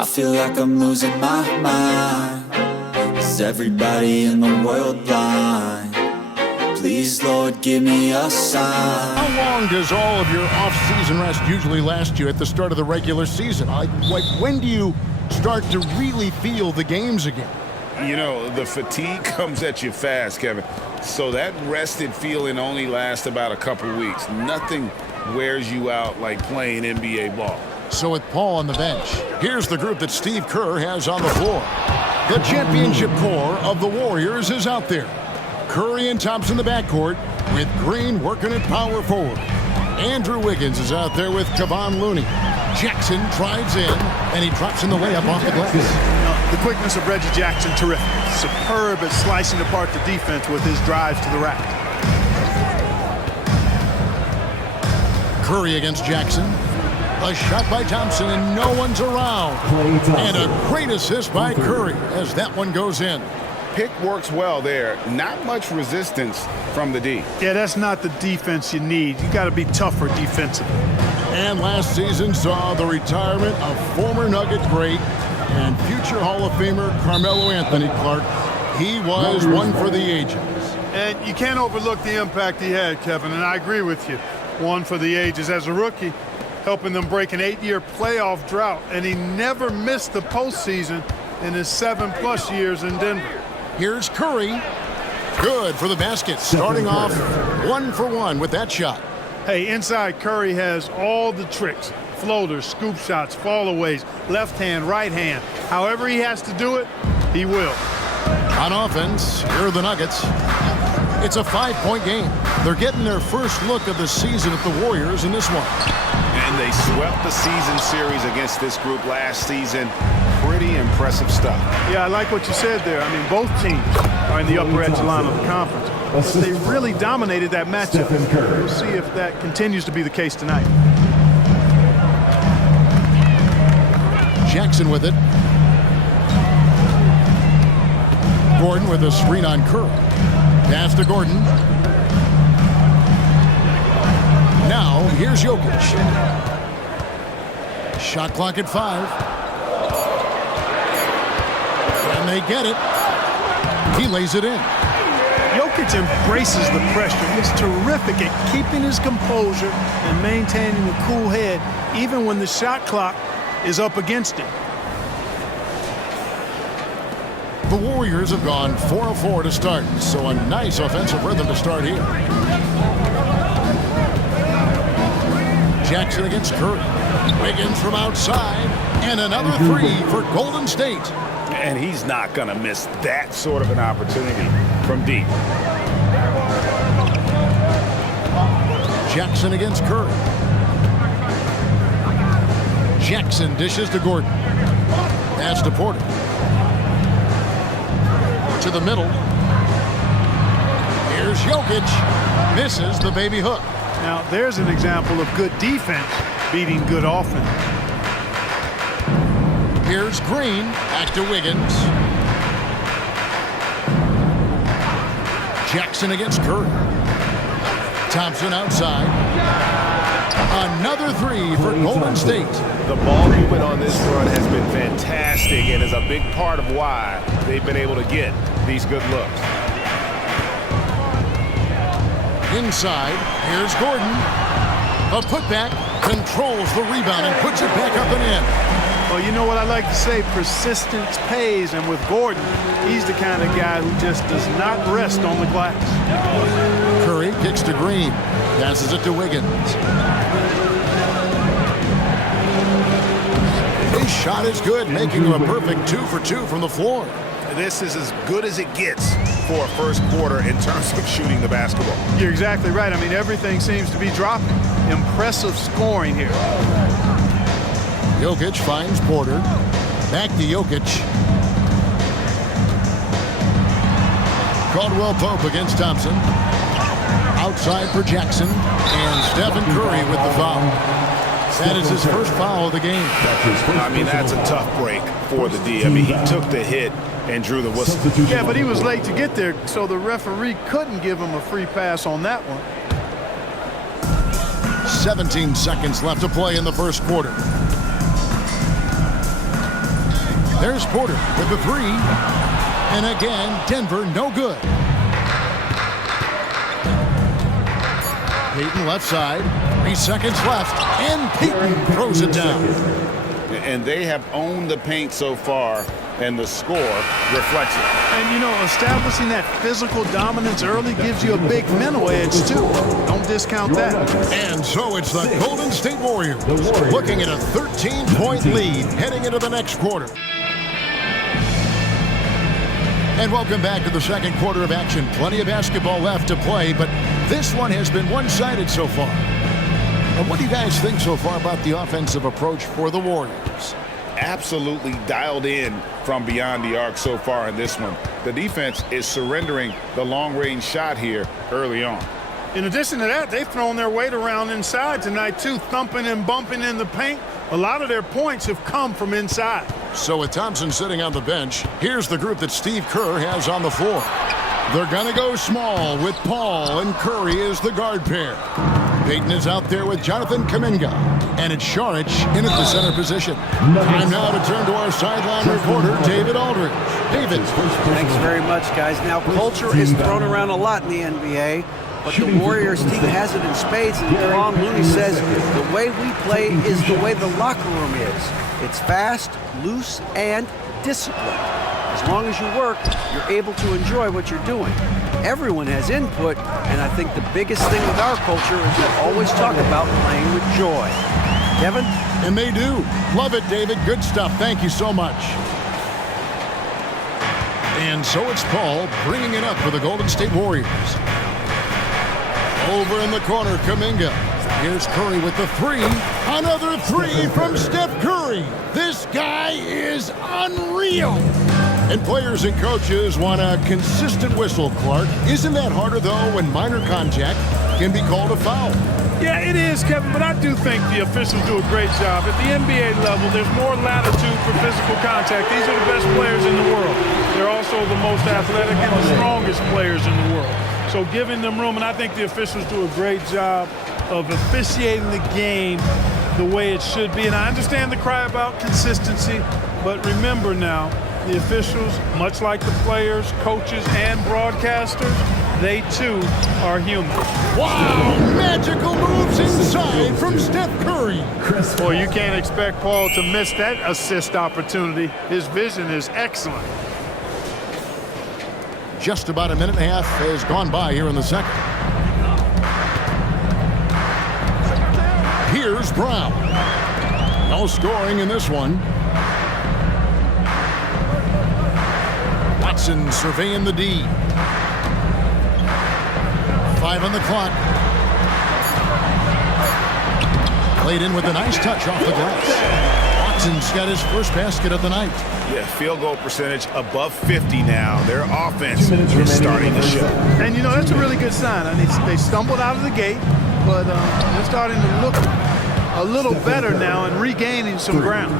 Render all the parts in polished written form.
I feel like I'm losing my mind. Is everybody in the world blind? Please, Lord, give me a sign. How long does all of your off-season rest usually last you at the start of the regular season? Like when do you start to really feel the games again? You know, the fatigue comes at you fast, Kevin. So that rested feeling only lasts about a couple weeks. Nothing wears you out like playing NBA ball. So with Paul on the bench, here's the group that Steve Kerr has on the floor. The championship core of the Warriors is out there. Curry and Thompson in the backcourt, with Green working at power forward. Andrew Wiggins is out there with Kevon Looney. Jackson drives in, and he drops in the layup off the glass. The quickness of Reggie Jackson, terrific. Superb at slicing apart the defense with his drives to the rack. Curry against Jackson. A shot by Thompson, and no one's around. And a great assist by Curry as that one goes in. Pick works well there. Not much resistance from the D. Yeah, that's not the defense you need. You got to be tougher defensively. And last season saw the retirement of former Nugget great and future Hall of Famer Carmelo Anthony Clark. He was one for the ages. And you can't overlook the impact he had, Kevin, and I agree with you. One for the ages. As a rookie, helping them break an 8-year playoff drought, and he never missed the postseason in his 7+ years in Denver. Here's Curry. Good for the basket. Starting off 1 for 1 with that shot. Hey, inside Curry has all the tricks. Floaters, scoop shots, fallaways, left hand, right hand. However he has to do it, he will. On offense, here are the Nuggets. It's a 5-point game. They're getting their first look of the season at the Warriors in this one. And they swept the season series against this group last season. Pretty impressive stuff. Yeah, I like what you said there. I mean, both teams are in the upper echelon of the conference. But they really dominated that matchup. We'll see if that continues to be the case tonight. Jackson with it. Gordon with a screen on Curry. Pass to Gordon. Now, here's Jokic. Shot clock at 5. And they get it. He lays it in. Jokic embraces the pressure. He's terrific at keeping his composure and maintaining a cool head, even when the shot clock is up against him. The Warriors have gone 4 of 4 to start, so a nice offensive rhythm to start here. Jackson against Curry. Wiggins from outside, and another 3 for Golden State. And he's not going to miss that sort of an opportunity from deep. Jackson against Curry. Jackson dishes to Gordon. Pass to Porter. To the middle. Here's Jokic. Misses the baby hook. Now, there's an example of good defense beating good offense. Here's Green. Back to Wiggins. Jackson against Curry. Thompson outside. Another 3 for Golden State. The ball movement on this run has been fantastic and is a big part of why they've been able to get these good looks. Inside, here's Gordon. A putback, controls the rebound and puts it back up and in. Well, you know what I like to say, persistence pays, and with Gordon, he's the kind of guy who just does not rest on the glass. Curry kicks to Green, passes it to Wiggins. His shot is good, making him a perfect 2 for 2 from the floor. This is as good as it gets for a first quarter in terms of shooting the basketball. You're exactly right. I mean, everything seems to be dropping. Impressive scoring here. Jokic finds Porter. Back to Jokic. Caldwell Pope against Thompson. Outside for Jackson. And Stephen Curry with the foul. That is his first foul of the game. I mean, that's a tough break for the D. I mean, he took the hit and drew the whistle. Yeah, but he was late to get there, so the referee couldn't give him a free pass on that one. 17 seconds left to play in the first quarter. There's Porter with the three. And again, Denver no good. Payton left side. 3 seconds left. And Payton throws it down. And they have owned the paint so far, and the score reflects it. And, you know, establishing that physical dominance early gives you a big mental edge, too. Don't discount that. And so it's the Golden State Warriors looking at a 13-point lead heading into the next quarter. And welcome back to the second quarter of action. Plenty of basketball left to play, but this one has been one-sided so far. And what do you guys think so far about the offensive approach for the Warriors? Absolutely dialed in from beyond the arc so far in this one. The defense is surrendering the long-range shot here early on. In addition to that, they've thrown their weight around inside tonight, too, thumping and bumping in the paint. A lot of their points have come from inside. So with Thompson sitting on the bench, here's the group that Steve Kerr has on the floor. They're going to go small with Paul and Curry as the guard pair. Payton is out there with Jonathan Kuminga. And it's Saric in at the center position. Time now to turn to our sideline reporter, David Aldridge. David. Thanks very much, guys. Now, culture is thrown around a lot in the NBA, but the Warriors team has it in spades. And Ron Looney says the way we play is the way the locker room is. It's fast, loose, and disciplined. As long as you work, you're able to enjoy what you're doing. Everyone has input, and I think the biggest thing with our culture is we always talk about playing with joy. Kevin? And they do. Love it, David. Good stuff. Thank you so much. And so it's Paul bringing it up for the Golden State Warriors. Over in the corner, Kuminga. Here's Curry with the three. Another three from Steph Curry. This guy is unreal. And players and coaches want a consistent whistle, Clark. Isn't that harder, though, when minor contact can be called a foul? Yeah, it is, Kevin, but I do think the officials do a great job. At the NBA level, there's more latitude for physical contact. These are the best players in the world. They're also the most athletic and the strongest players in the world. So giving them room, and I think the officials do a great job of officiating the game the way it should be. And I understand the cry about consistency, but remember now, the officials, much like the players, coaches, and broadcasters, they too are human. Wow, magical moves inside from Steph Curry. Boy, you can't expect Paul to miss that assist opportunity. His vision is excellent. Just about a minute and a half has gone by here in the second. Here's Brown. No scoring in this one. Watson surveying the D. 5 on the clock. Played in with a nice touch off the glass. Watson's got his first basket of the night. Yeah, field goal percentage above 50 now. Their offense is starting to show. And, you know, that's a really good sign. I mean, they stumbled out of the gate, but they're starting to look a little better now and regaining some ground.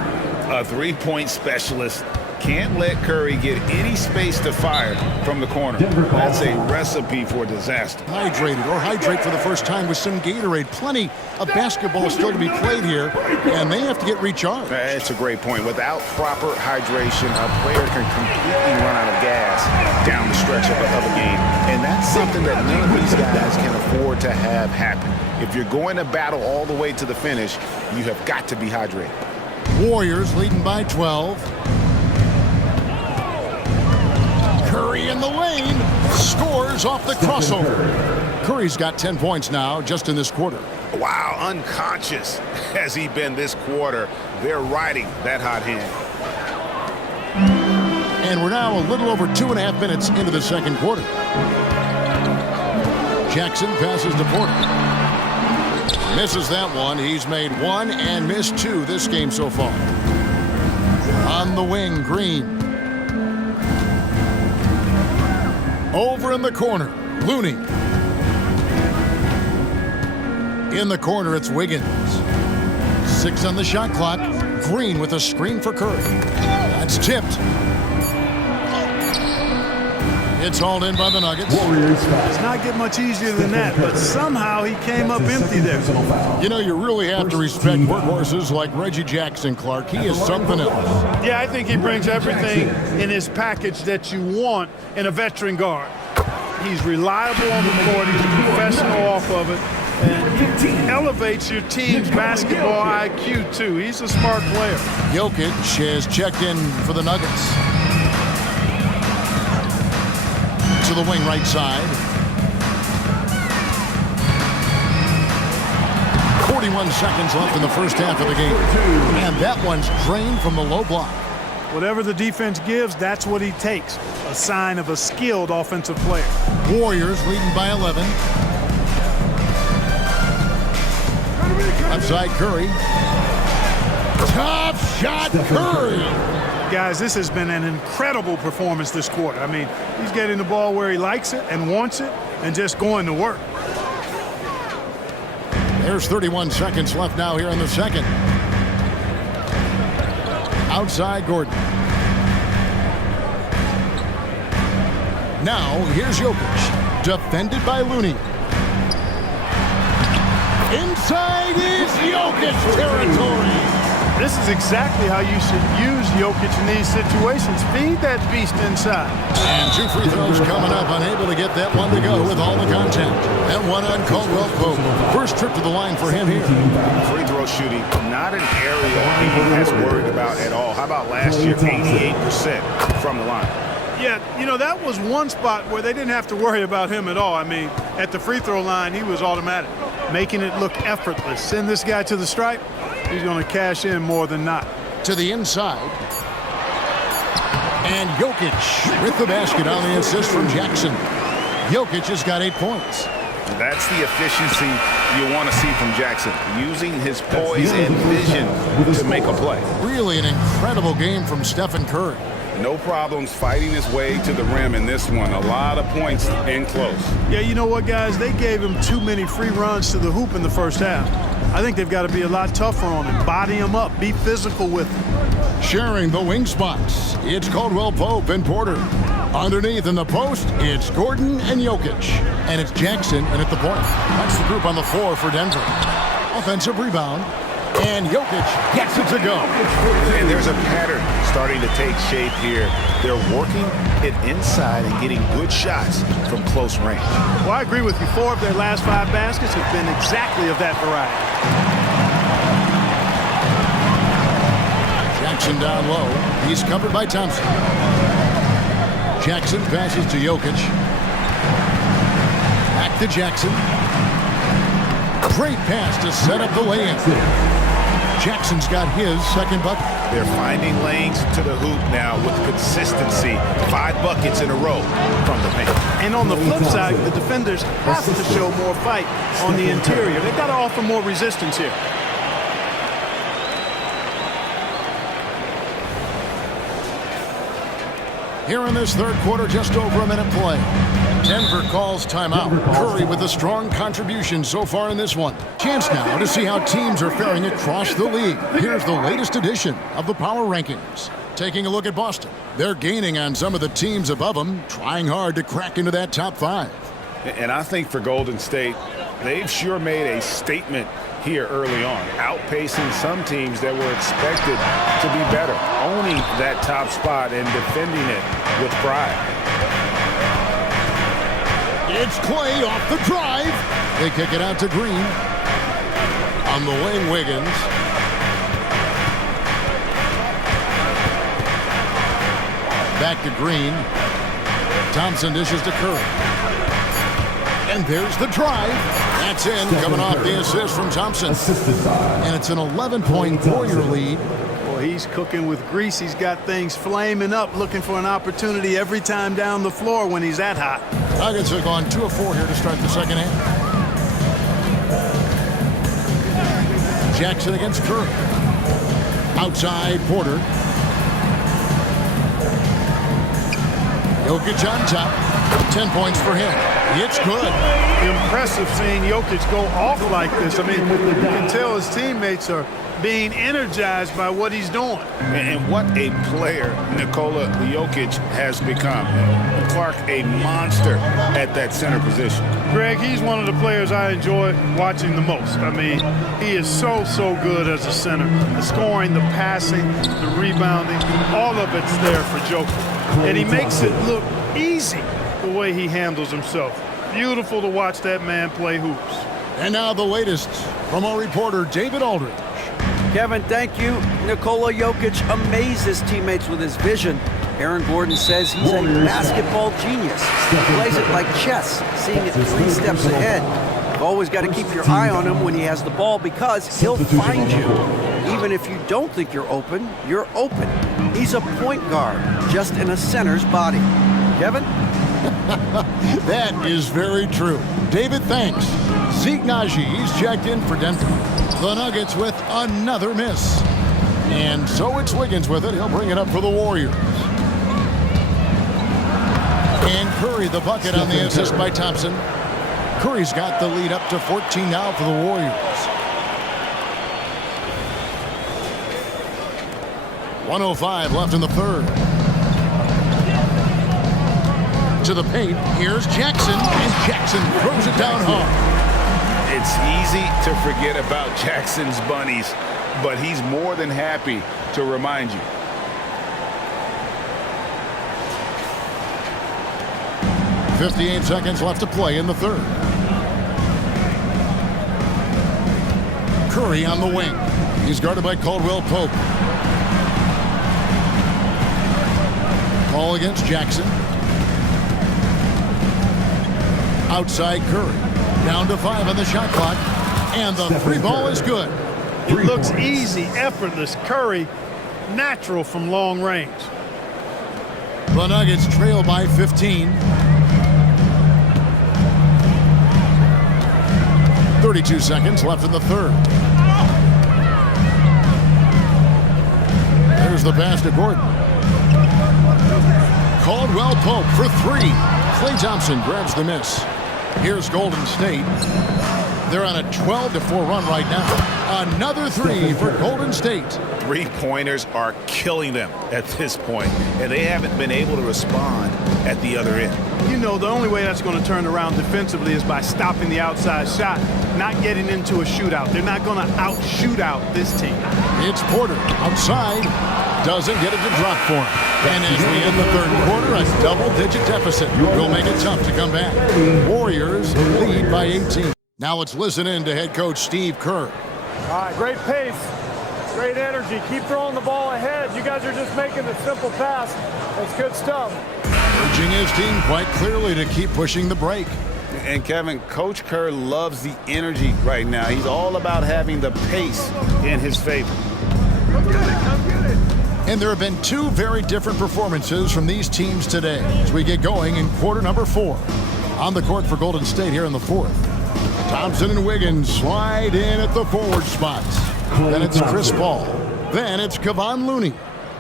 A three-point specialist can't let Curry get any space to fire from the corner. That's a recipe for disaster. Hydrate for the first time with some Gatorade. Plenty of basketball still to be played here, and they have to get recharged. That's a great point. Without proper hydration, a player can completely run out of gas down the stretch of a game. And that's something that none of these guys can afford to have happen. If you're going to battle all the way to the finish, you have got to be hydrated. Warriors leading by 12. Curry in the lane, scores off the crossover. Curry's got 10 points now just in this quarter. Wow, unconscious has he been this quarter. They're riding that hot hand. And we're now a little over 2.5 minutes into the second quarter. Jackson passes to Porter. Misses that one. He's made one and missed two this game so far. On the wing, Green. Over in the corner, Looney. In the corner, it's Wiggins. 6 on the shot clock. Green with a screen for Curry. That's tipped. It's hauled in by the Nuggets. It's not get much easier than that, but somehow he came up empty there. You know, you really have to respect workhorses like Reggie Jackson, Clark. He is something else. Yeah, I think he brings everything in his package that you want in a veteran guard. He's reliable on the court. He's a professional off of it. And he elevates your team's basketball IQ, too. He's a smart player. Jokic has checked in for the Nuggets. To the wing right side. 41 seconds left in the first half of the game. And that one's drained from the low block. Whatever the defense gives, that's what he takes. A sign of a skilled offensive player. Warriors leading by 11. Upside Curry. Tough shot, Curry. Guys, this has been an incredible performance this quarter. I mean, he's getting the ball where he likes it and wants it and just going to work. There's 31 seconds left now here in the second. Outside Gordon. Now, here's Jokic. Defended by Looney. Inside is Jokic territory. This is exactly how you should use Jokic in these situations. Feed that beast inside. And 2 free throws coming up. Unable to get that one to go with all the contact. And one on Caldwell Pope. First trip to the line for him here. Free throw shooting, not an area he has worried about at all. How about last year, 88% from the line? Yeah, you know, that was one spot where they didn't have to worry about him at all. I mean, at the free throw line, he was automatic, making it look effortless. Send this guy to the stripe, he's going to cash in more than not. To the inside. And Jokic with the basket on the assist from Jackson. Jokic has got 8 points. That's the efficiency you want to see from Jackson, using his poise and vision to make a play. Really an incredible game from Stephen Curry. No problems fighting his way to the rim in this one. A lot of points in close. Yeah, you know what, guys? They gave him too many free runs to the hoop in the first half. I think they've got to be a lot tougher on him. Body him up. Be physical with him. Sharing the wing spots, it's Caldwell Pope and Porter. Underneath in the post, it's Gordon and Jokic. And it's Jackson and at the point. That's the group on the floor for Denver. Offensive rebound. And Jokic gets it to go. And there's a pattern starting to take shape here. They're working it inside and getting good shots from close range. Well, I agree with you. 4 of their last 5 baskets have been exactly of that variety. Jackson down low. He's covered by Thompson. Jackson passes to Jokic. Back to Jackson. Great pass to set up the lay-in. Jackson's got his second bucket. They're finding lanes to the hoop now with consistency. 5 buckets in a row from the paint. And on the flip side, the defenders have to show more fight on the interior. They've got to offer more resistance here. Here in this third quarter, just over a minute play. Denver calls timeout. Curry with a strong contribution so far in this one. Chance now to see how teams are faring across the league. Here's the latest edition of the Power Rankings. Taking a look at Boston. They're gaining on some of the teams above them, trying hard to crack into that top 5. And I think for Golden State, they've sure made a statement here early on, outpacing some teams that were expected to be better, owning that top spot and defending it with pride. It's Clay off the drive. They kick it out to Green. On the wing, Wiggins. Back to Green. Thompson dishes to Curry. And there's the drive. That's in, coming off the assist from Thompson. And it's an 11-point Warrior lead. Well, he's cooking with grease. He's got things flaming up, looking for an opportunity every time down the floor when he's that hot. Nuggets have gone 2 of 4 here to start the second half. Jackson against Curry. Outside Porter. Jokic on top. 10 points for him. It's good. Impressive seeing Jokic go off like this. I mean, you can tell his teammates are being energized by what he's doing. And what a player Nikola Jokic has become. Clark, a monster at that center position. Greg, he's one of the players I enjoy watching the most. I mean, he is so good as a center. The scoring, the passing, the rebounding, all of it's there for Jokic. And he makes it look easy the way he handles himself. Beautiful to watch that man play hoops. And now the latest from our reporter, David Aldridge. Kevin, thank you. Nikola Jokic amazes teammates with his vision. Aaron Gordon says he's a basketball genius. He plays it like chess, seeing it 3 steps ahead. You've always got to keep your eye on him when he has the ball because he'll find you. Even if you don't think you're open, you're open. He's a point guard, just in a center's body. Kevin? That is very true. David, thanks. Zeke Najee's checked in for Denver. The Nuggets with another miss. And so it's Wiggins with it. He'll bring it up for the Warriors. And Curry the bucket on the assist by Thompson. Curry's got the lead up to 14 now for the Warriors. 1:05 left in the third. To the paint, here's Jackson, and Jackson throws it down hard. It's easy to forget about Jackson's bunnies, but he's more than happy to remind you. .58 seconds left to play in the third. Curry on the wing. He's guarded by Caldwell Pope. Ball against Jackson. Outside Curry. Down to 5 on the shot clock. And the free ball is good. It looks easy, effortless. Curry, natural from long range. The Nuggets trail by 15. 32 seconds left in the third. There's the pass to Gordon. Caldwell Pope for 3. Klay Thompson grabs the miss. Here's Golden State. They're on a 12-4 run right now. Another 3 for Golden State. 3-pointers are killing them at this point, and they haven't been able to respond at the other end. You know, the only way that's going to turn around defensively is by stopping the outside shot, not getting into a shootout. They're not going to out-shoot out this team. It's Porter outside. Doesn't get it to drop for him. And as we end the third quarter, a double-digit deficit will make it tough to come back. Warriors lead by 18. Now let's listen in to head coach Steve Kerr. All right, great pace, great energy. Keep throwing the ball ahead. You guys are just making the simple pass. That's good stuff. Urging his team quite clearly to keep pushing the break. And Kevin, Coach Kerr loves the energy right now. He's all about having the pace in his favor. Come get it, come get it. And there have been 2 very different performances from these teams today as we get going in quarter number 4. On the court for Golden State here in the fourth. Thompson and Wiggins slide in at the forward spots. Then it's Chris Paul. Then it's Kevon Looney.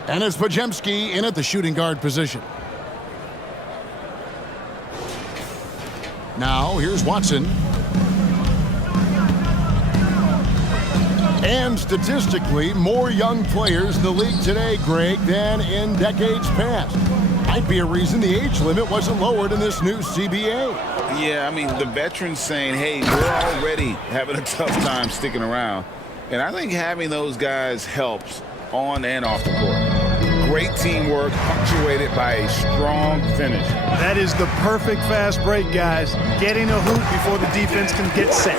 And it's Podziemski in at the shooting guard position. Now here's Watson. And statistically, more young players in the league today, Greg, than in decades past. Might be a reason the age limit wasn't lowered in this new CBA. Yeah, I mean, the veterans saying, hey, we're already having a tough time sticking around. And I think having those guys helps on and off the court. Great teamwork, punctuated by a strong finish. That is the perfect fast break, guys. Getting a hoop before the defense can get set.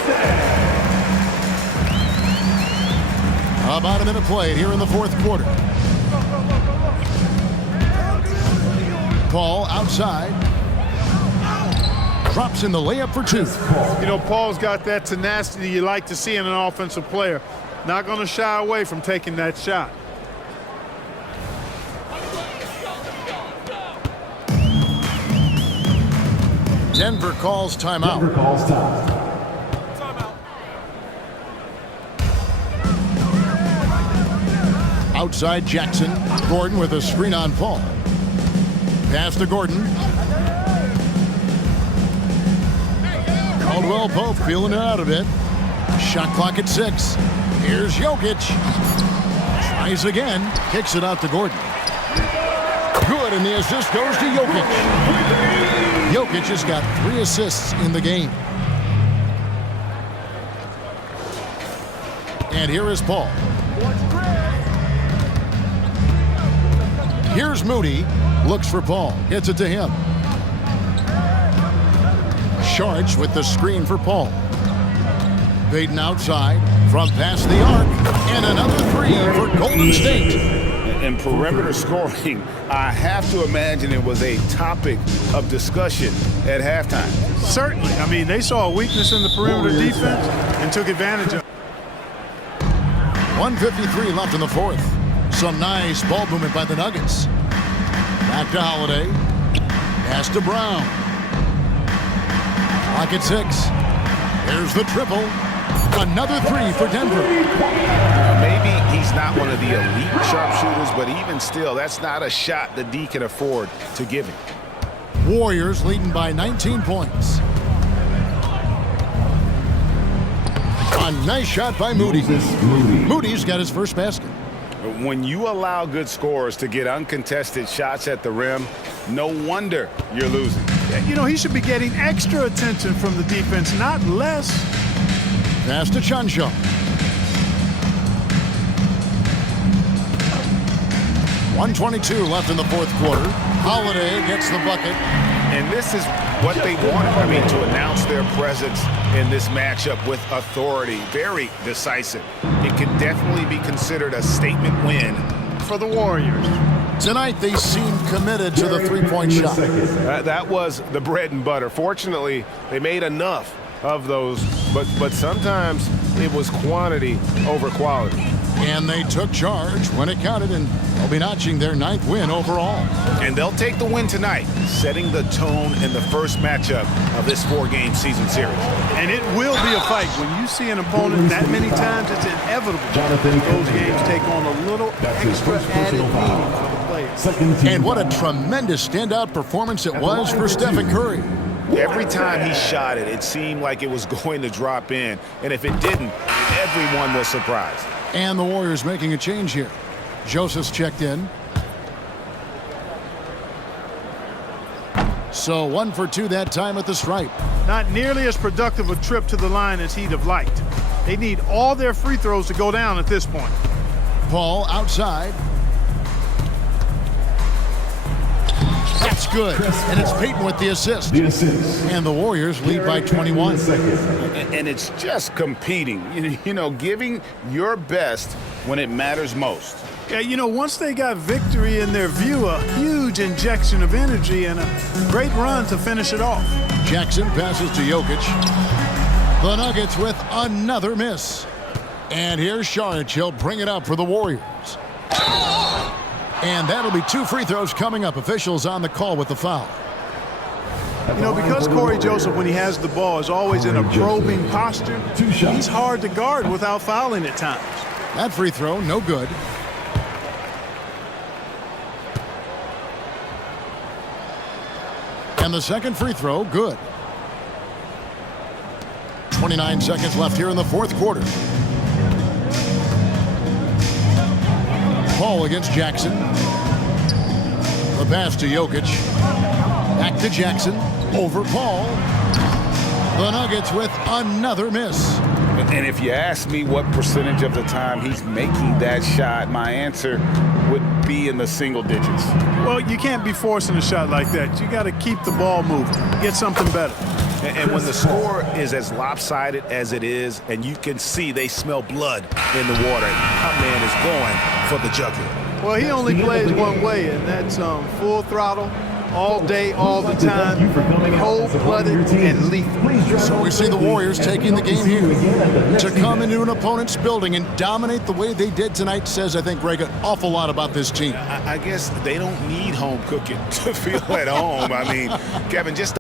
About a minute played here in the fourth quarter. Paul outside. Drops in the layup for 2. You know, Paul's got that tenacity you like to see in an offensive player. Not going to shy away from taking that shot. Denver calls timeout. Outside Jackson. Gordon with a screen on Paul. Pass to Gordon. Caldwell Pope feeling it out a bit. Shot clock at 6. Here's Jokic. Tries again. Kicks it out to Gordon. Good, and the assist goes to Jokic. Jokic has got 3 assists in the game. And here is Paul. Here's Moody. Looks for Paul. Hits it to him. Sharch with the screen for Paul. Payton outside from past the arc. And another 3 for Golden State. And perimeter scoring, I have to imagine it was a topic of discussion at halftime. Certainly. I mean, they saw a weakness in the perimeter defense and took advantage of it. 1:53 left in the fourth. Some nice ball movement by the Nuggets. Back to Holiday. Pass to Brown. Clock at 6. There's the triple. Another 3 for Denver. Maybe he's not one of the elite sharpshooters, but even still, that's not a shot that D can afford to give him. Warriors leading by 19 points. A nice shot by Moody. Moody's got his first basket. When you allow good scorers to get uncontested shots at the rim, no wonder you're losing. You know, he should be getting extra attention from the defense, not less. Pass to Chanshaw. .122 left in the fourth quarter. Holiday gets the bucket. And this is what they wanted. I mean, to announce their presence in this matchup with authority. Very decisive. It could definitely be considered a statement win For the Warriors. Tonight, they seem committed to the three-point shot. That was the bread and butter. Fortunately, they made enough of those, but sometimes it was quantity over quality. And they took charge when it counted, and they'll be notching their 9th win overall. And they'll take the win tonight, setting the tone in the first matchup of this 4-game season series. And it will be a fight. When you see an opponent that many times, it's inevitable. Those games take on a little extra added meaning for the players. And what a tremendous standout performance it was for Stephen Curry. Every time he shot it, it seemed like it was going to drop in. And if it didn't, everyone was surprised. And the Warriors making a change here. Joseph's checked in. So 1 for 2 that time at the stripe. Not nearly as productive a trip to the line as he'd have liked. They need all their free throws to go down at this point. Paul outside. That's good. And it's Payton with the assist. And the Warriors lead by 21. And it's just competing, you know, giving your best when it matters most. Yeah, you know, once they got victory in their view, a huge injection of energy and a great run to finish it off. Jackson passes to Jokic. The Nuggets with another miss. And here's Saric. He'll bring it up for the Warriors. And that'll be 2 free throws coming up. Officials on the call with the foul. You know, because Corey Joseph, when he has the ball, is always in a probing posture, he's hard to guard without fouling at times. That free throw, no good. And the second free throw, good. 29 seconds left here in the fourth quarter. Paul against Jackson. The pass to Jokic. Back to Jackson. Over Paul. The Nuggets with another miss. And if you ask me what percentage of the time he's making that shot, my answer would be in the single digits. Well, you can't be forcing a shot like that. You got to keep the ball moving. Get something better. And when the score is as lopsided as it is, and you can see they smell blood in the water, our man is going for the jugular. Well, he only plays one way, and that's full throttle, all day, all the time, cold-blooded and lethal. So we see the Warriors taking the game here. To come into an opponent's building and dominate the way they did tonight says, I think, Greg, an awful lot about this team. I guess they don't need home cooking to feel at home. I mean, Kevin, just